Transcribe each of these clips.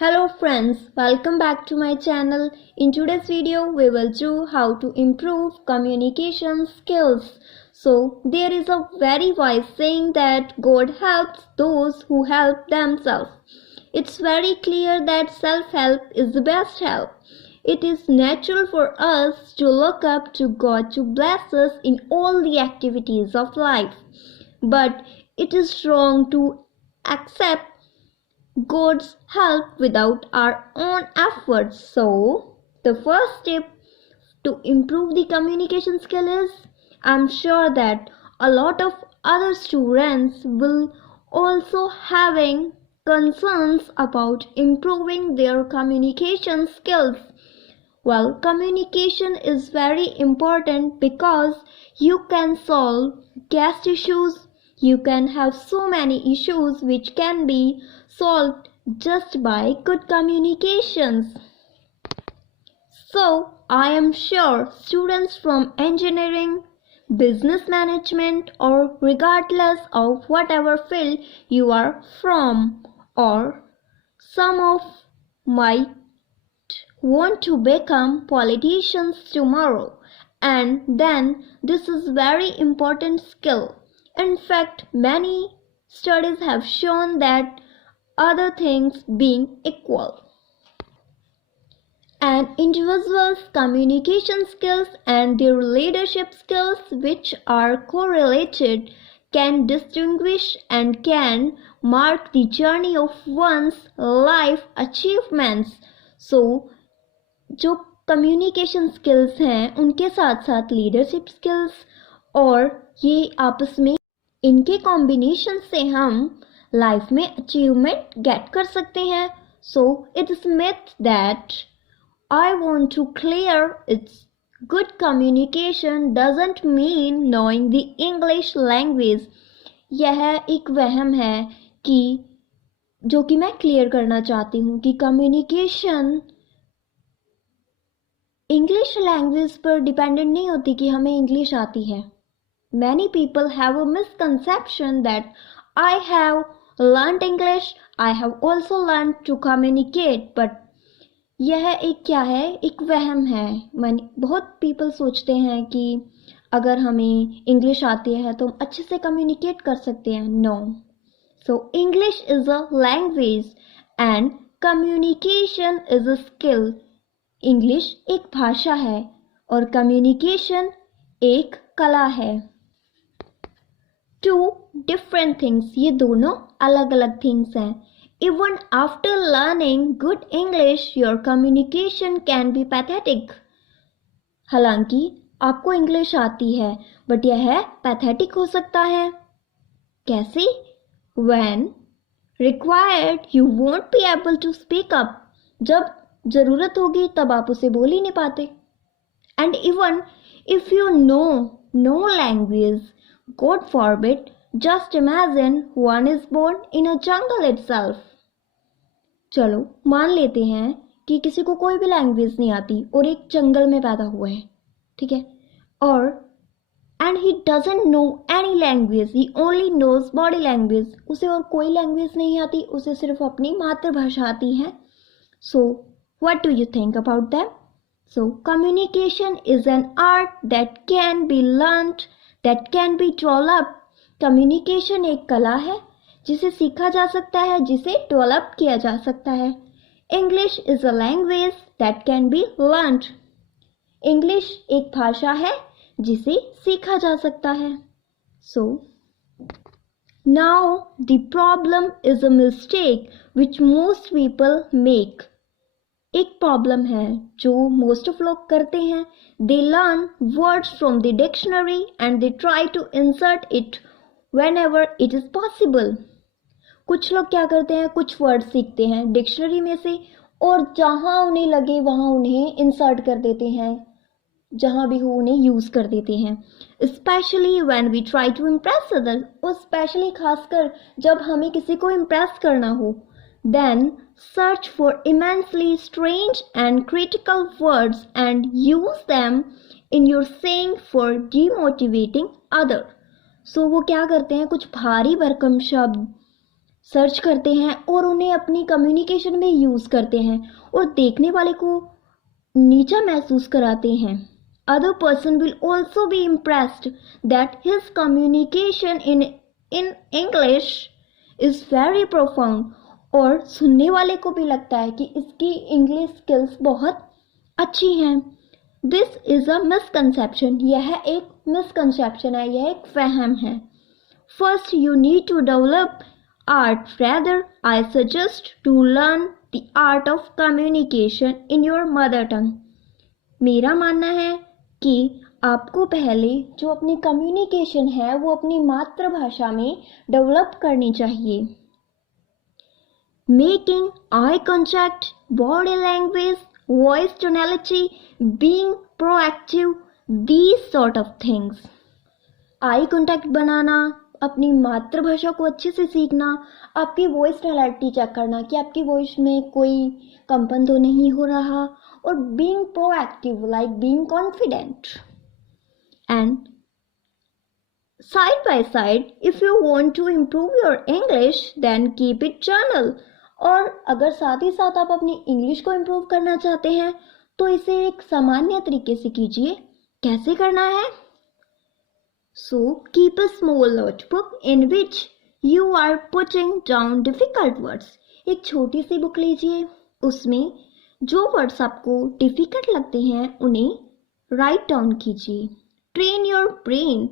Hello friends, welcome back to my channel. In today's video, we will do how to improve communication skills. So, there is a very wise saying that God helps those who help themselves. It's very clear that self-help is the best help. It is natural for us to look up to God to bless us in all the activities of life. But it is wrong to accept God's help without our own efforts. So, the first step to improve the communication skill is I'm sure that a lot of other students will also having concerns about improving their communication skills. Well, communication is very important because you can solve guest issues. You can have so many issues which can be solved just by good communications. So, I am sure students from engineering, business management, or regardless of whatever field you are from, or some of might want to become politicians tomorrow, and then this is very important skill. In fact, many studies have shown that other things being equal, an individual's communication skills and their leadership skills, which are correlated, can distinguish and can mark the journey of one's life achievements. So, जो communication skills हैं उनके साथ साथ leadership skills और ये आपस में इनके कॉम्बिनेशन से हम लाइफ में अचीवमेंट गेट कर सकते हैं. So it is myth that I want to clear it's good communication doesn't mean knowing the English language. यह एक वहम है कि जो कि मैं क्लियर करना चाहती हूँ कि कम्युनिकेशन इंग्लिश लैंग्वेज पर डिपेंडेंट नहीं होती कि हमें इंग्लिश आती है. Many people have a misconception that I have learned English, I have also learn to communicate, but यह एक क्या है, एक वहम है. बहुत पीपल सोचते हैं कि अगर हमें इंग्लिश आती है तो हम अच्छे से कम्युनिकेट कर सकते हैं. No. So English is a language and communication is a skill. English एक भाषा है और कम्युनिकेशन एक कला है. टू डिफरेंट थिंग्स, ये दोनों अलग अलग थिंग्स हैं. Even after learning good English your communication can be pathetic. हालांकि आपको इंग्लिश आती है बट यह पैथेटिक हो सकता है. कैसे? When required you won't be able to speak up. जब जरूरत होगी तब आप उसे बोल ही नहीं पाते. And even if you know language, God forbid, just imagine one is born in a jungle itself. चलो मान लेते हैं कि किसी को कोई भी लैंग्वेज नहीं आती और एक जंगल में पैदा हुआ है, ठीक है, और and he doesn't know any language, he only knows body language. उसे और कोई लैंग्वेज नहीं आती, उसे सिर्फ अपनी मातृभाषा आती है. सो what do you think about that? So, communication is an art that can be learned, that can be developed. Communication एक कला है जिसे सीखा जा सकता है, जिसे डेवलप किया जा सकता है. English is a language that can be learned. English एक भाषा है जिसे सीखा जा सकता है. So, now the problem is a mistake which most people make. एक प्रॉब्लम है जो मोस्ट ऑफ लोग करते हैं. They learn words from the dictionary and they try to insert it whenever it is possible. कुछ लोग क्या करते हैं, कुछ वर्ड सीखते हैं डिक्शनरी में से और जहाँ उन्हें लगे वहाँ उन्हें इंसर्ट कर देते हैं, जहाँ भी हो उन्हें यूज कर देते हैं. Specially when we try to impress others, और स्पेशली खासकर जब हमें किसी को इम्प्रेस करना हो, then search for immensely strange and critical words and use them in your saying for demotivating other. So वो क्या करते हैं, कुछ भारी भरकम शब्द सर्च करते हैं और उन्हें अपनी कम्युनिकेशन में यूज़ करते हैं और देखने वाले को नीचा महसूस कराते हैं. Other person will also be impressed that his communication in English is very profound. और सुनने वाले को भी लगता है कि इसकी इंग्लिश स्किल्स बहुत अच्छी हैं. This is a misconception. यह एक मिसकंसेप्शन है, यह एक वहम है. First you need to develop art. Rather, I suggest to learn the art of communication in your mother tongue. मेरा मानना है कि आपको पहले जो अपनी कम्युनिकेशन है वो अपनी मातृभाषा में डेवलप करनी चाहिए. Making eye contact, body language, voice tonality, being proactive, these sort of things. Eye contact बनाना, अपनी मातृभाषा को अच्छे से सीखना, आपकी वॉइस टोनैलिटी चेक करना कि आपकी वॉइस में कोई कंपन तो नहीं हो रहा, और being proactive like being confident. And side by side if you want to improve your English then keep it journal. और अगर साथ ही साथ आप अपनी इंग्लिश को इम्प्रूव करना चाहते हैं तो इसे एक सामान्य तरीके से कीजिए. कैसे करना है? So keep a small notebook in which you are putting down difficult words. एक छोटी सी बुक लीजिए, उसमें जो वर्ड्स आपको डिफिकल्ट लगते हैं उन्हें राइट डाउन कीजिए. Train your brain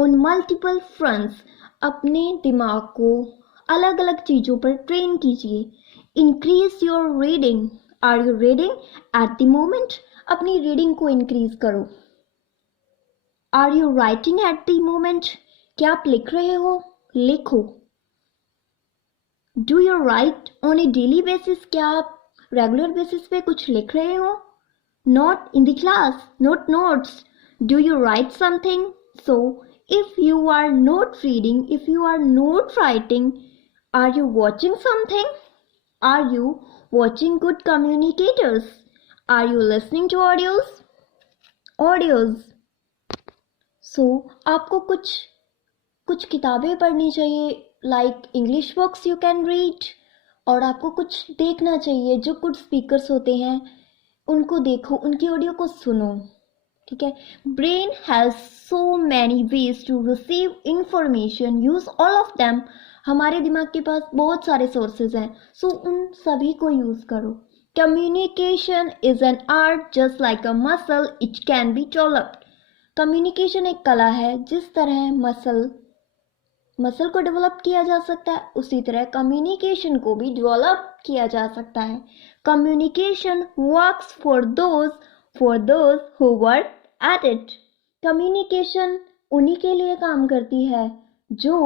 on multiple fronts. अपने दिमाग को अलग अलग चीज़ों पर ट्रेन कीजिए. Increase your reading. Are you reading at the moment? अपनी रीडिंग को इंक्रीज करो. Are you writing at the moment? क्या आप लिख रहे हो? लिखो. Do you write on a daily basis? क्या आप रेगुलर बेसिस पे कुछ लिख रहे हो? Not in the class, not notes. Do you write something? So if you are not reading, if you are not writing, are you watching something? Are you watching good communicators? Are you listening to audios? So आपको कुछ किताबें पढ़नी चाहिए, like English books you can read. और आपको कुछ देखना चाहिए, जो गुड स्पीकर्स होते हैं उनको देखो, उनकी ऑडियो को सुनो. ठीक है. Brain has so many ways to receive information, use all of them. हमारे दिमाग के पास बहुत सारे सोर्सेज हैं, सो उन सभी को यूज करो. Communication is an art just like a muscle, it can be developed. Communication एक कला है. जिस तरह मसल को डेवलप किया जा सकता है, उसी तरह कम्युनिकेशन को भी डेवलप किया जा सकता है. Communication works for those who work at it. Communication उन्हीं के लिए काम करती है जो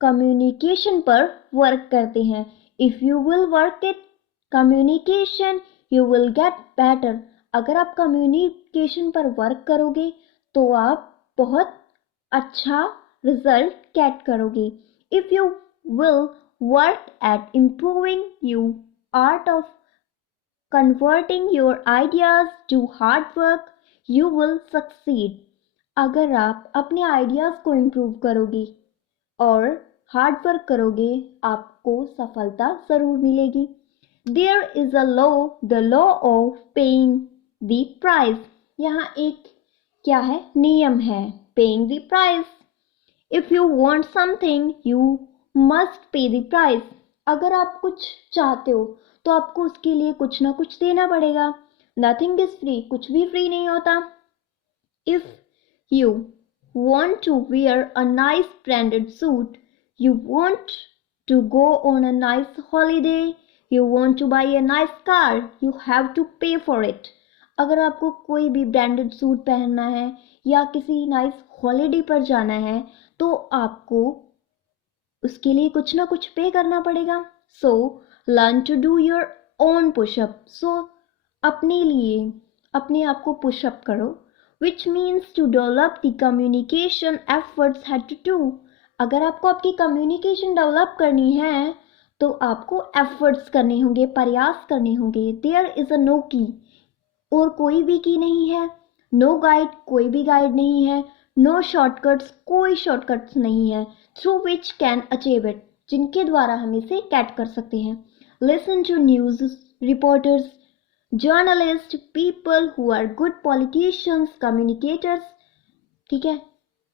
कम्युनिकेशन पर वर्क करते हैं. If you will work it communication you will get better. अगर आप कम्युनिकेशन पर वर्क करोगे तो आप बहुत अच्छा रिजल्ट गेट करोगे. If you will work at improving you art of converting your ideas to hard work you will succeed. अगर आप अपने आइडियाज को इम्प्रूव करोगे और हार्ड वर्क करोगे, आपको सफलता जरूर मिलेगी. There is a law, the law of paying the price. यहाँ एक क्या है? नियम है. Paying the price. If you want something you must pay the price. अगर आप कुछ चाहते हो तो आपको उसके लिए कुछ ना कुछ देना पड़ेगा. Nothing is free. कुछ भी फ्री नहीं होता. If you want to wear a nice branded suit, you want to go on a nice holiday, you want to buy a nice car, you have to pay for it. अगर आपको कोई भी branded suit पहनना है या किसी nice holiday पर जाना है तो आपको उसके लिए कुछ ना कुछ पे करना पड़ेगा. So learn to do your own pushup. So अपने लिए अपने आप को पुशअप करो. which means to develop the communication efforts had to do. अगर आपको आपकी कम्युनिकेशन डेवलप करनी है तो आपको एफर्ट्स करने होंगे, प्रयास करने होंगे. देयर इज अ नो की. और कोई भी की नहीं है. No guide. कोई भी गाइड नहीं है. No shortcuts. कोई शॉर्टकट्स नहीं है. Through which can achieve it. जिनके द्वारा हम इसे कैच कर सकते हैं. Listen to news reporters, journalist, people who are good politicians, communicators. ठीक है,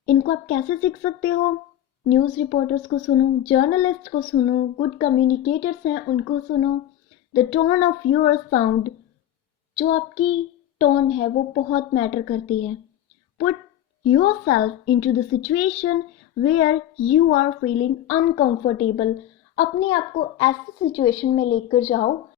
इनको आप कैसे सीख सकते हो? न्यूज़ रिपोर्टर्स को सुनो, जर्नलिस्ट को सुनो, गुड कम्युनिकेटर्स हैं उनको सुनो. The tone of your sound, जो आपकी टोन है वो बहुत मैटर करती है. Put yourself into the situation where you are feeling uncomfortable. अपने आप को ऐसी सिचुएशन में लेकर जाओ